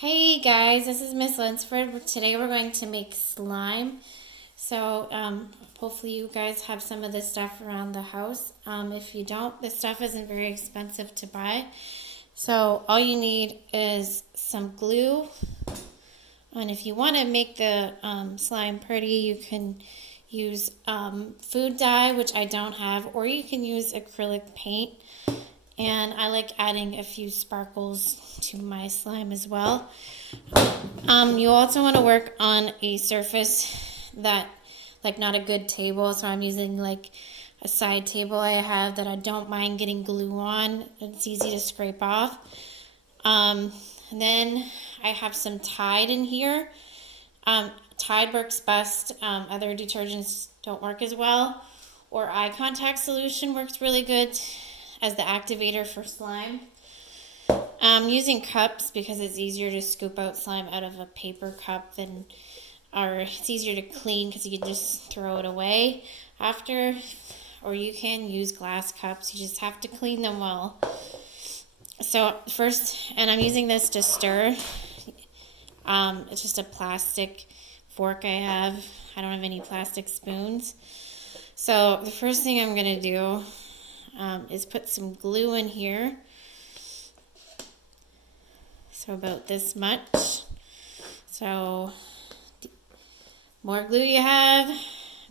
Hey guys, this is Miss Lunsford. Today we're going to make slime. So hopefully you guys have some of this stuff around the house. If you don't, this stuff isn't very expensive to buy. So all you need is some glue. And if you want to make the slime pretty, you can use food dye, which I don't have, or you can use acrylic paint. And I like adding a few sparkles to my slime as well. You also want to work on a surface that, like, not a good table. So I'm using like a side table I have that I don't mind getting glue on. It's easy to scrape off. And then I have some Tide in here. Tide works best. Other detergents don't work as well. Or eye contact solution works really good as the activator for slime. I'm using cups because it's easier to scoop out slime out of a paper cup or it's easier to clean because you can just throw it away after, or you can use glass cups. You just have to clean them well. So first, and I'm using this to stir. It's just a plastic fork I have. I don't have any plastic spoons. So the first thing I'm going to do is put some glue in here. So about this much. So the more glue you have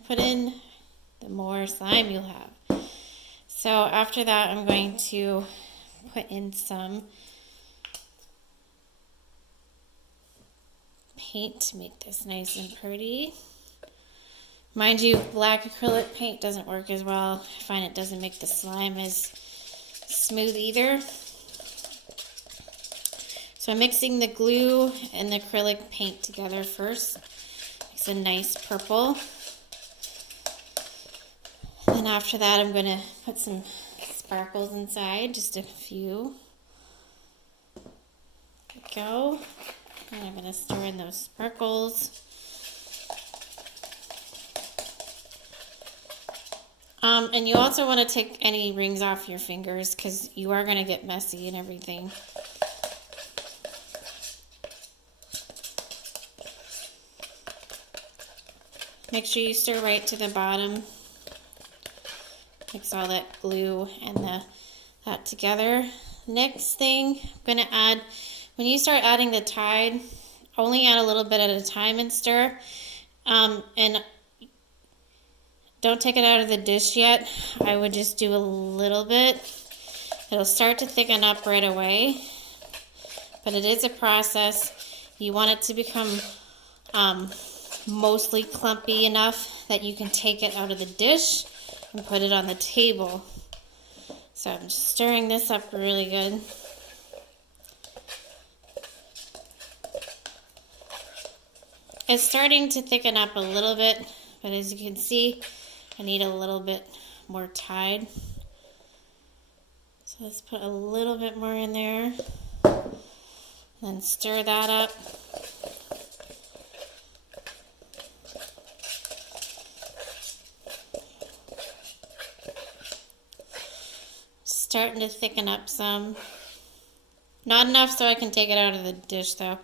put in, the more slime you'll have. So after that, I'm going to put in some paint to make this nice and pretty. Mind you, black acrylic paint doesn't work as well. I find it doesn't make the slime as smooth either. So I'm mixing the glue and the acrylic paint together first. It's a nice purple. Then after that, I'm going to put some sparkles inside, just a few. There we go. And I'm going to stir in those sparkles. And you also want to take any rings off your fingers because you are going to get messy and everything. Make sure you stir right to the bottom. Mix all that glue and that together. Next thing I'm going to add, when you start adding the Tide, only add a little bit at a time and stir. And don't take it out of the dish yet. I would just do a little bit. It'll start to thicken up right away. But it is a process. You want it to become mostly clumpy enough that you can take it out of the dish and put it on the table. So I'm just stirring this up really good. It's starting to thicken up a little bit, but as you can see, I need a little bit more Tide. So let's put a little bit more in there. Then stir that up. Starting to thicken up some. Not enough so I can take it out of the dish though.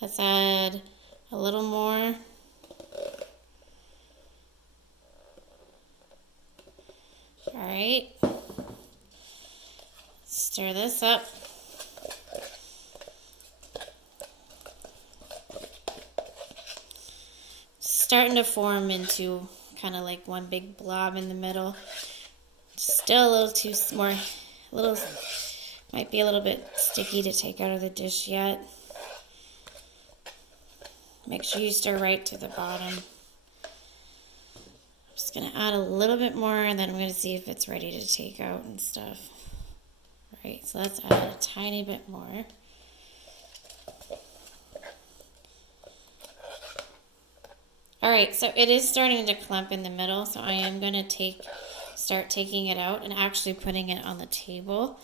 Let's add a little more. Alright. Stir this up. Starting to form into kind of like one big blob in the middle. Still a little too more, might be a little bit sticky to take out of the dish yet. Make sure you stir right to the bottom. I'm just going to add a little bit more and then I'm going to see if it's ready to take out and stuff. Alright, so let's add a tiny bit more. Alright, so it is starting to clump in the middle, so I am going to start taking it out and actually putting it on the table.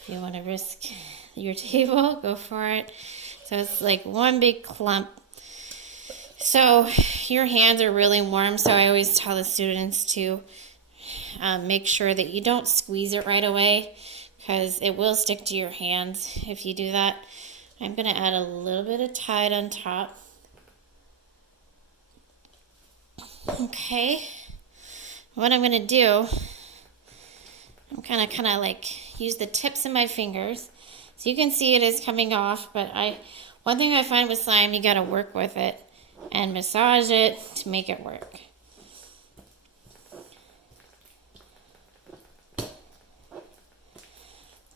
If you want to risk your table, go for it. So it's like one big clump. So your hands are really warm, so I always tell the students to make sure that you don't squeeze it right away because it will stick to your hands if you do that. I'm going to add a little bit of Tide on top. Okay. What I'm going to do, I'm kind of like use the tips of my fingers. So you can see it is coming off, but one thing I find with slime, you got to work with it and massage it to make it work.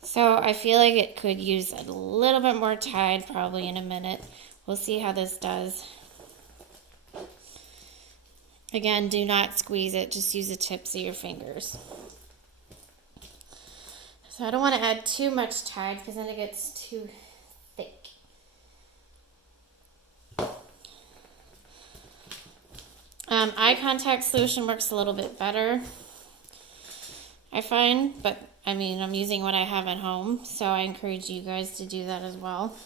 So I feel like it could use a little bit more Tide probably in a minute. We'll see how this does. Again, do not squeeze it, just use the tips of your fingers. So I don't want to add too much Tide because then it gets too thick. Eye contact solution works a little bit better, I find, but I mean, I'm using what I have at home, so I encourage you guys to do that as well.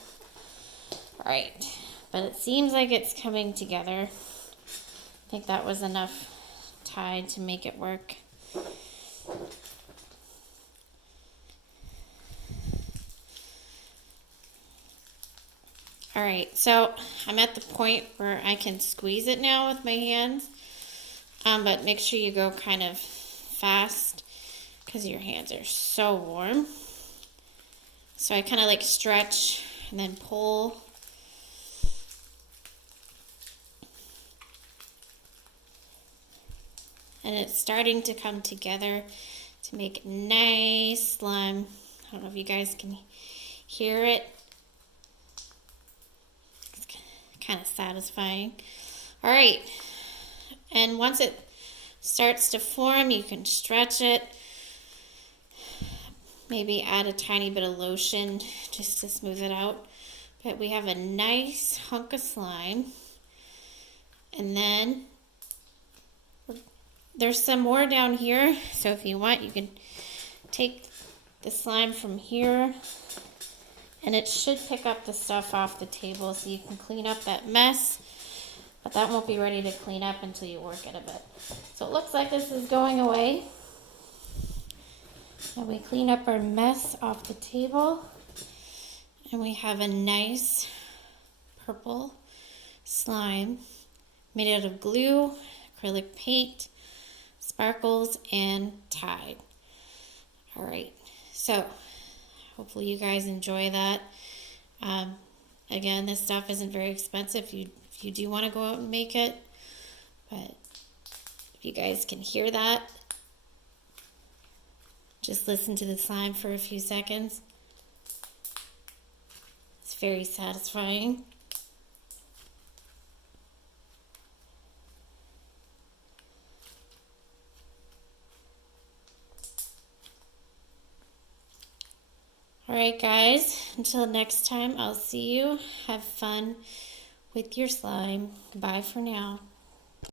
All right, but it seems like it's coming together. I think that was enough Tide to make it work. All right, so I'm at the point where I can squeeze it now with my hands, but make sure you go kind of fast because your hands are so warm. So I kind of like stretch and then pull. And it's starting to come together to make nice slime. I don't know if you guys can hear it. It's kind of satisfying. All right, and once it starts to form, you can stretch it. Maybe add a tiny bit of lotion just to smooth it out. But we have a nice hunk of slime. And then there's some more down here. So if you want, you can take the slime from here. And it should pick up the stuff off the table so you can clean up that mess. But that won't be ready to clean up until you work it a bit. So it looks like this is going away. And we clean up our mess off the table. And we have a nice purple slime made out of glue, acrylic paint, sparkles, and Tide. All right, so hopefully you guys enjoy that. Again, this stuff isn't very expensive if you do want to go out and make it. But if you guys can hear that, just listen to the slime for a few seconds. It's very satisfying. All right, guys, until next time, I'll see you. Have fun with your slime. Bye for now.